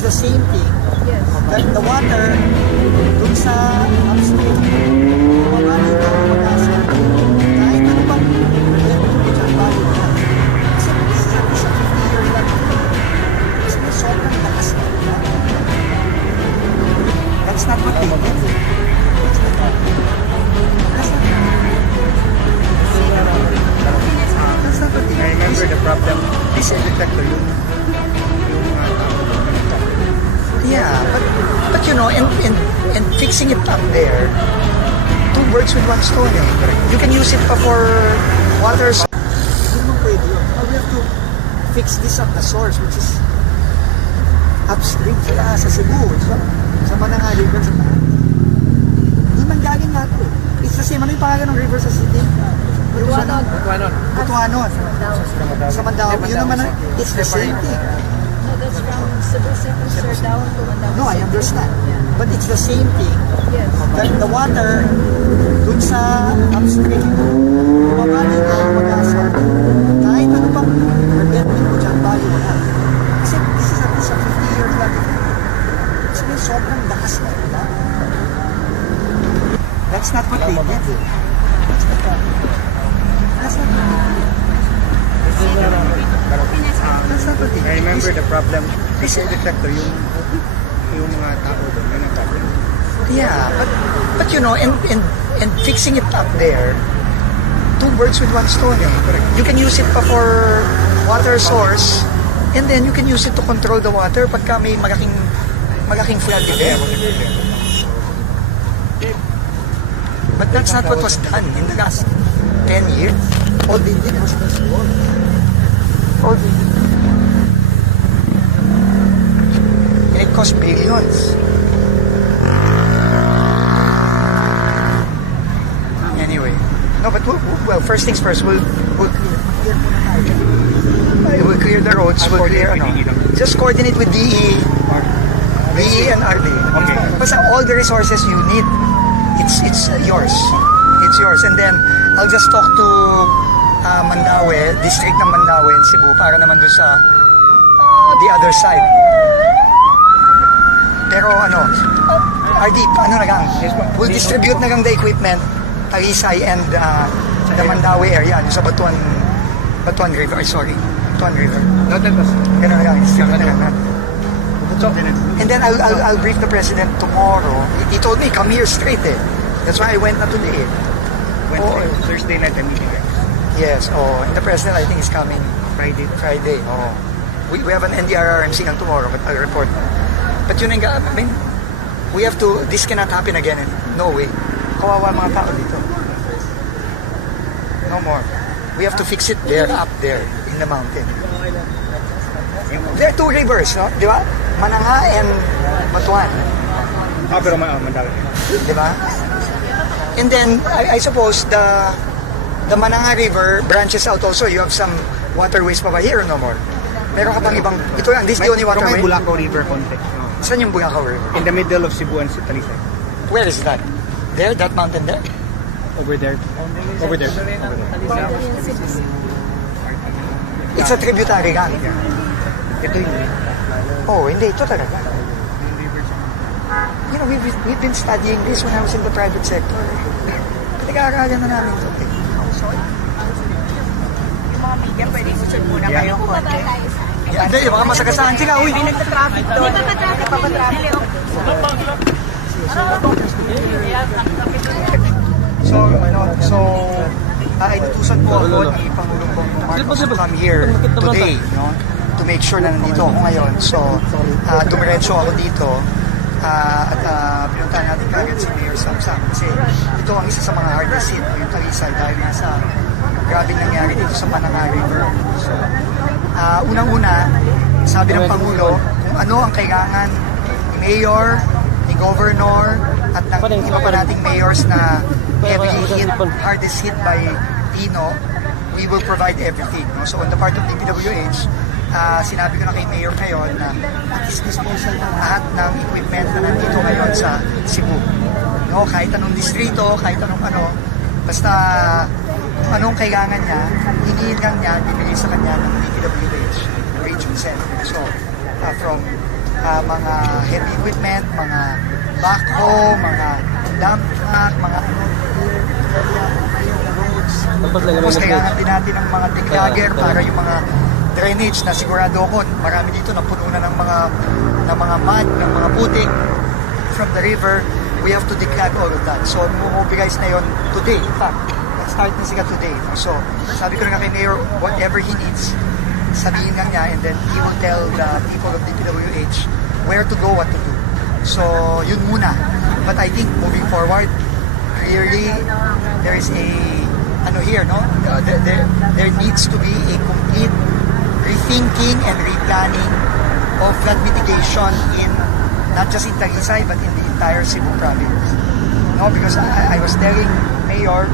it's the same thing. Yes. The water, dun sa upstream, bumaba dito, mag-asa. Kahit ano bang level mo dyan, bago na. Kasi this is a 50-year lang. Kasi may sobrang lakas na. That's not what they did. That's not what they did. That's not what they did. I remember the problem. This is detector yung Yeah, but you know, and fixing it up there, two birds with one stone. Eh. You can use it for water. Hindi mo pwede yun. We have to fix this at the source, which is upstream sa Cebu. Sa Mananga River. Hindi man galing lahat eh. It's the same. Ano yung pangalan ng river sa city? Butuanon. Butuanon. Sa Mandaue. Yun naman, it's the same thing. No, that's from Cebu City, sir, down to Mandaue. No, I understand. But it's the same thing. Yes. The water, dun sa upstream, bumaba dito, mag-asa. Kahit ano pang permit mo dyan, bago na. Kasi this is at least a 50-year flood. Kasi may sobrang lakas na, diba? That's not what they did. That's not what they did. That's not what they did. That's not what they did. I remember the problem. This is detector yung mga tao doon na nagkakaroon. Yeah, but you know, and fixing it up there, two birds with one stone. Eh. You can use it for water source, and then you can use it to control the water pagka may malaking flood event. But that's not what was done in the last 10 years. All they did was this wall. All they did. And it cost billions. Anyway, no, but well, first things first, we'll clear the roads. We'll clear, just coordinate with DE and RD. Okay. Basta all the resources you need, it's yours. It's yours. And then I'll just talk to Mandaue, district ng Mandaue in Cebu para naman doon sa the other side. Pero RD, paano na lang? We'll distribute na lang the equipment, Talisay and the Mandaue area, sa Batuan River. Batuan River. Noted po. Ganun na lang, distribute na lang. And then I'll brief the president tomorrow. He told me, come here straight eh. That's why I went na today. Thursday night I'm meeting. Yes, and the president I think is coming Friday. We have an NDRRMC ng tomorrow, but I'll report. But yun ang we have to, this cannot happen again. No way. Kawawa mga tao dito. No more. We have to fix it there, up there, in the mountain. There are two rivers, no? Di ba? Mananga and Batuan. Pero mandala. Di ba? And then, I suppose, the Mananga River branches out also. You have some waterways pa ba here or no more? Meron ka pang ibang, ito lang, this is the only waterway. May Bulacau River konti. Saan yung Bulacau River? In the middle of Cebu and Talisay. Where is that? There? That mountain there? Over there. Over there. It's a tributary lang. Ito yung Hindi. Ito talaga. You know, we've been studying this when I was in the private sector. Nag-aaralan na namin ito. Yung mga media, pwede susod muna kayo konti. Hindi, baka masagasahan sila. Uy! May nagtatraffic doon. Nagpapatraffic. Inutusan po ako ni Pangulong Bongbong Marcos to come here today, to make sure na nandito ako ngayon. So, dumiretso ako dito at pinuntahan natin kagad si Mayor Samsam kasi ito ang isa sa mga hardest hit yung Talisay dahil nasa grabe nangyari dito sa Mananga River. So, unang-una, sabi ng Pangulo kung ano ang kailangan ni Mayor, ni Governor, at ng iba pa nating mayors na heavily hit, hardest hit by Dino, we will provide everything. No? So on the part of DPWH, sinabi ko na kay Mayor ngayon na disposal ng lahat ng equipment na nandito ngayon sa Cebu. No? Kahit anong distrito, kahit anong basta kung anong kailangan niya, hinihin lang niya, bibigay sa kanya ng DPWH, Region Center. So, from mga heavy equipment, mga backhoe, mga dump truck, mga roads. Tapos kailangan din natin ng mga declagger para yung mga drainage na sigurado ako marami dito na puno na ng mga mud, ng mga putik from the river. We have to declag all of that. So, mobilize na yon today. In fact, start na sila today. So, sabi ko na nga kay Mayor, whatever he needs, sabihin lang niya, and then he will tell the people of DPWH where to go, what to do. So, yun muna. But I think moving forward, clearly, there is a, here, no? There needs to be a complete rethinking and replanning of flood mitigation in, not just in Taglisay, but in the entire Cebu province. No, because I was telling Mayor,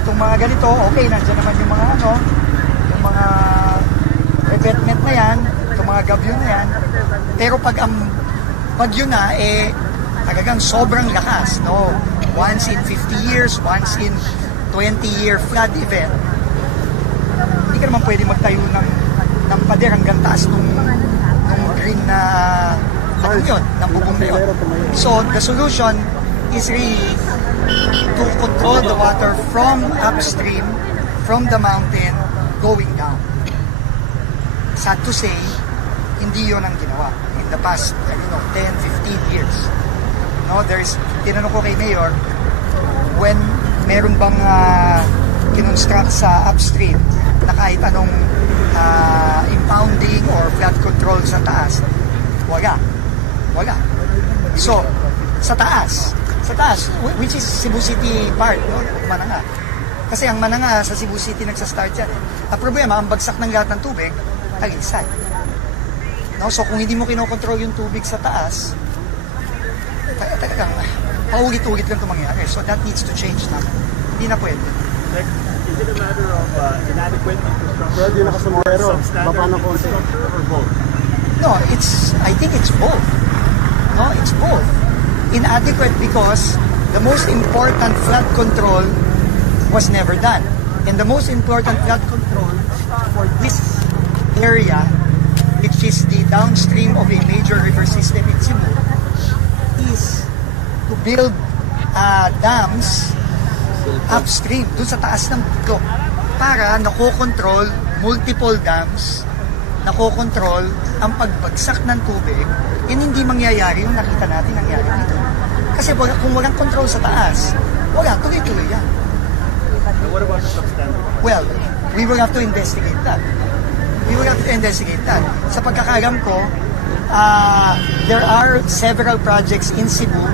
itong mga ganito, okay, nandiyan naman yung mga revetment na yan, itong mga gabyo na yan, pero pag ang bagyo na, talagang sobrang lakas, no? Once in 50 years, once in 20-year flood event, hindi ka naman pwede magtayo ng pader hanggang taas nung green na yun, ng bubong na yun. So, the solution is really to control the water from upstream, from the mountain, going down. Sad to say, hindi yun ang ginawa in the past, 10, 15 years. No, tinanong ko kay Mayor, when meron bang kinonstruct sa upstream na kahit anong impounding or flood control sa taas, wala. So, sa taas, which is Cebu City part, no? Mananga. Kasi ang Mananga sa Cebu City nagsastart yan. Ang problema, ang bagsak ng lahat ng tubig, Taglisay. No? So, kung hindi mo kinokontrol yung tubig sa taas, talagang paulit-ulit lang ito mangyari. So, that needs to change na. Hindi na pwede. Is it a matter of inadequate infrastructure Pwede na kasumero, substandard mapano ko infrastructure or both? No, I think it's both. No, it's both. Inadequate because the most important flood control was never done. And the most important flood control for this area, which is the downstream of a major river system in Cebu, is to build dams upstream, dun sa taas ng bundok, para nakokontrol multiple dams, nakokontrol ang pagbagsak ng tubig, and hindi mangyayari yung nakita natin nangyari dito. Kasi kung walang control sa taas, wala, tuloy-tuloy yan. And what about the substandard? Well, we will have to investigate that. Sa pagkakalam ko, there are several projects in Cebu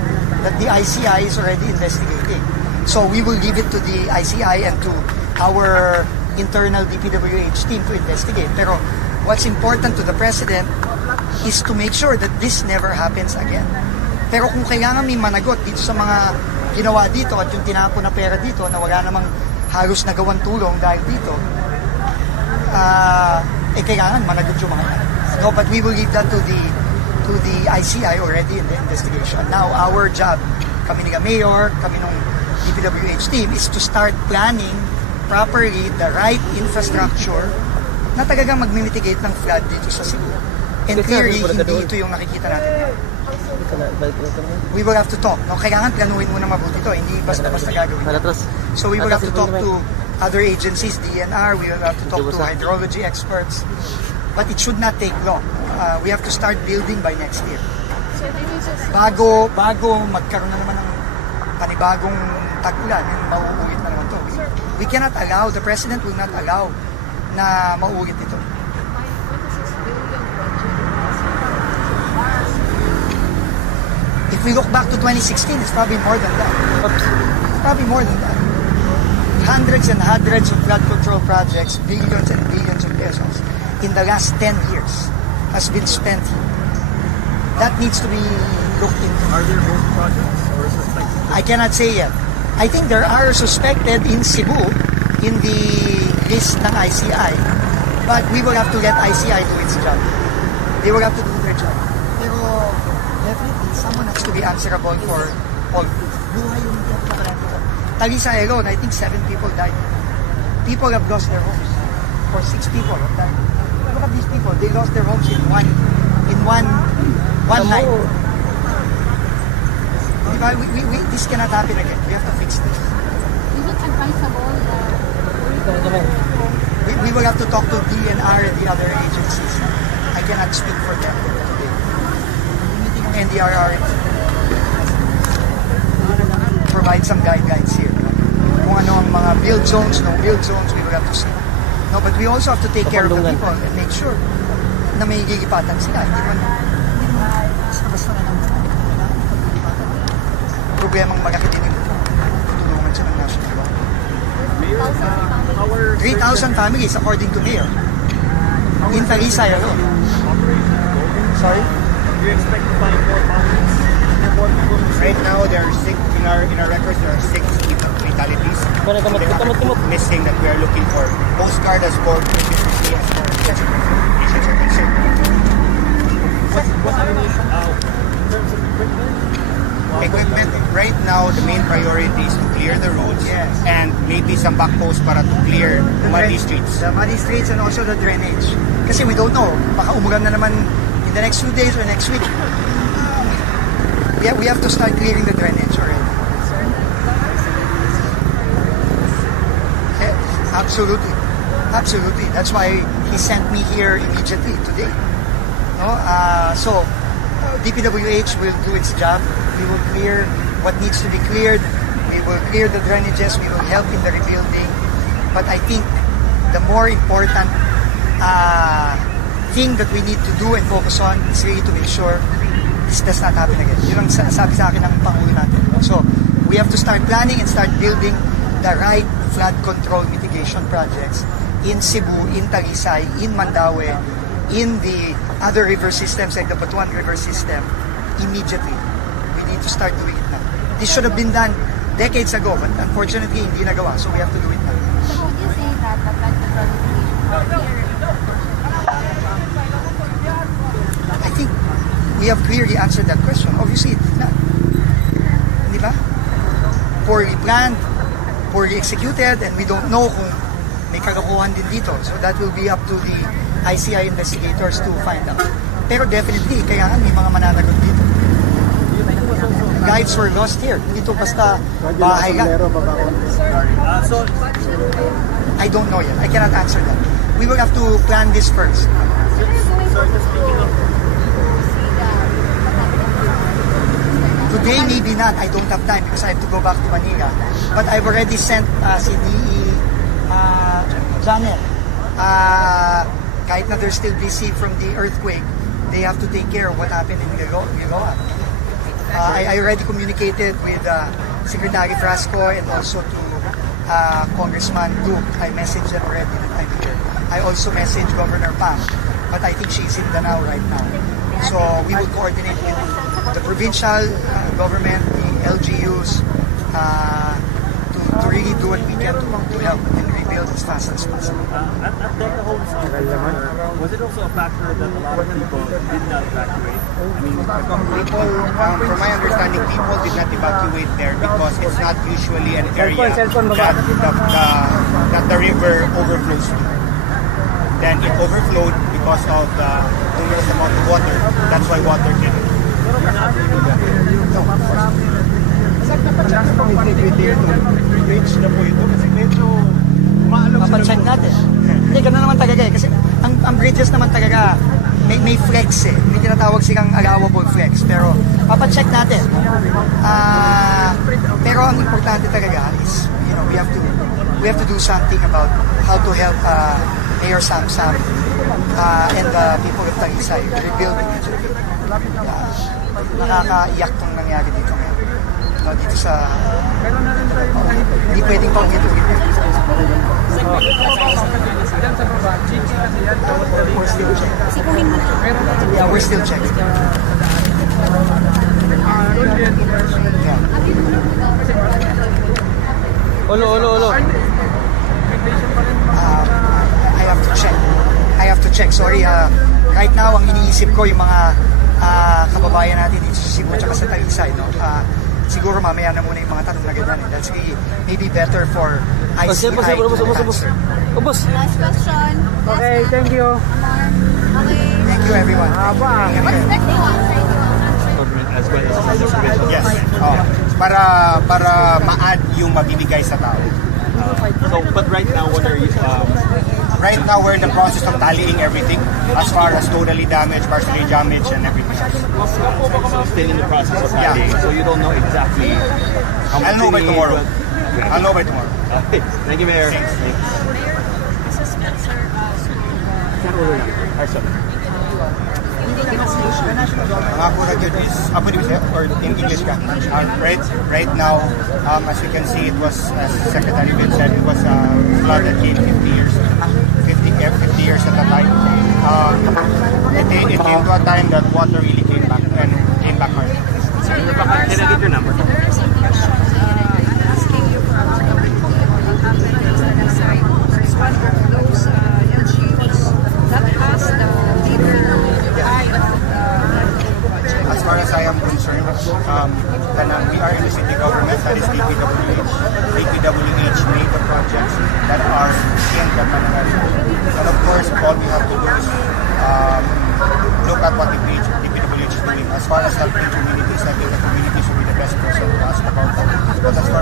that the ICI is already investigating. So we will leave it to the ICI and to our internal DPWH team to investigate. Pero what's important to the President is to make sure that this never happens again. Pero kung kailangan may managot dito sa mga ginawa dito at yung tinapon na pera dito na wala namang halos nagawang tulong dahil dito, kailangan managot yung mga yan. No, but we will leave that to the ICI already in the investigation. Now, our job, kami ni Mayor, kami nung DPWH team, is to start planning properly the right infrastructure na talagang mag-mitigate ng flood dito sa Cebu. And clearly, hindi ito yung nakikita natin. We will have to talk. No? Kailangan planuhin muna mabuti ito. Hindi basta-basta gagawin. So we will have to talk to other agencies, DNR, we will have to talk to hydrology experts. But it should not take long. We have to start building by next year. Bago magkaroon na naman ng panibagong tag-ulan, mauulit na naman ito. We cannot allow, the President will not allow na mauulit ito. If we look back to 2016, it's probably more than that. Hundreds and hundreds of flood control projects, billions and billions of pesos in the last 10 years has been spent. That needs to be looked into. Are there both projects or is it like... I cannot say yet. I think there are suspected in Cebu in the list ng ICI, but we will have to let ICI do its job. They will have to do their job. Pero definitely, someone has to be answerable for all this. Buhay yung Taglisay alone, I think 7 people died. People have lost their homes. Or 6 people have died. Look at these people. They lost their homes in one One night. Diba? This cannot happen again. We have to fix this. Is it advisable We will have to talk to DNR and the other agencies. I cannot speak for them today. NDRR provide some guidelines here. No? Kung ano ang mga build zones, no build zones, we will have to see. No, but we also have to take care of the people and make sure na may gigipatan sila. Hindi man basta na lang. Problemang malaki din yung tutulungan siya ng national law. 3,000 families according to Mayor. In Talisay alone. Sorry? Do you expect to find more families? Right now, there are six, in our records, there are 6 fatalities. There are missing that we are looking for. Coast Guard has scored 50 as far as patients are concerned. What are you in terms of equipment? Equipment, right now, the main priority is to clear the roads and maybe some backhoes para to clear muddy streets. The muddy streets and also the drainage. Kasi we don't know, baka umulan na naman in the next few days or next week. We have to start clearing the drainage already. Absolutely. Absolutely. That's why he sent me here immediately today. No? So, DPWH will do its job. We will clear what needs to be cleared. We will clear the drainages. We will help in the rebuilding. But I think the more important thing that we need to do and focus on is really to make sure this does not happen again. Yun ang sabi sa akin ng Pangulo natin. So, we have to start planning and start building the right flood control mitigation projects in Cebu, in Talisay, in Mandaue, in the other river systems like the Butuan River system immediately. We need to start doing it now. This should have been done decades ago, but unfortunately, hindi nagawa. So, we have to do it now. So would you say that the flood control I think we have clearly answered that question. Obviously, it did not. Di ba? Poorly planned, poorly executed, and we don't know kung may kagapuhan din dito. So that will be up to the ICI investigators to find out. Pero definitely, kaya nga may mga mananagot dito. Lives were lost here. Dito basta bahay lang. So, I don't know yet. I cannot answer that. We will have to plan this first. so just speaking of Today, maybe not. I don't have time because I have to go back to Manila. But I've already sent si DE Janet. Kahit na they're still busy from the earthquake, they have to take care of what happened in Giloa. I already communicated with Secretary Frasco and also to Congressman Duke. I messaged them already that I'm here. I also messaged Governor Pam, but I think she's in Danao right now. So we will coordinate with the provincial government, the LGUs, to really do what we can to help and rebuild as fast as possible. at Delta Homes, was it also a factor that a lot of people did not evacuate? I mean, From my understanding, people did not evacuate there because it's not usually an area that the river overflows to. Then it overflowed because of the numerous amount of water. That's why water came. Papacheck natin. Hindi, ganun naman talaga eh. Kasi ang bridges naman talaga may flex eh. May tinatawag silang allowable flex. Pero papacheck natin. Pero ang importante talaga is, you know, we have to do something about how to help Mayor Sam and the people of Talisay rebuild immediately. Nakakaiyak tong nangyari dito ngayon. Dito sa hindi pwedeng paulit-ulit. We're still checking. Yeah, we're still checking. Yeah. Olo. I have to check. Sorry, right now ang iniisip ko yung mga kababayan natin dito sa Cebu at sa Talisay. No? Siguro mamaya na muna yung mga tanong na ganyan. That's really maybe better for ICI to answer. Last question. Okay, thank you. Okay. Thank you everyone. What's next? government as well as from the provincial. Yes. Para ma-add yung mabibigay sa tao. So, but right now, what are you? Right now, we're in the process of tallying everything as far as totally damaged, partially damaged, and everything else. Still in the process of tallying, so you don't know exactly how much. I'll know by you need, tomorrow. but- I'll know by tomorrow. Okay. Thank you, Mayor. Thanks. Mayor, Mrs. Spencer, Ang ako na yun is, ako din siya, or in English ka. Right now, as you can see, it was, as Secretary Bill said, it was a flood that came 50 years at a time. It came to a time that water really came back and came back hard. Sir, Can I get your number? there is a question asking you for our report on what happened in the side. There's one of those NGOs that has the leader eye of the As far as I am concerned, we are in the city government, that is DPWH. DPWH made the projects that are in the Manila. And of course, all we have to do is look at what the DPWH is doing. As far as helping communities, I think the communities will be the best person to ask about that. But as far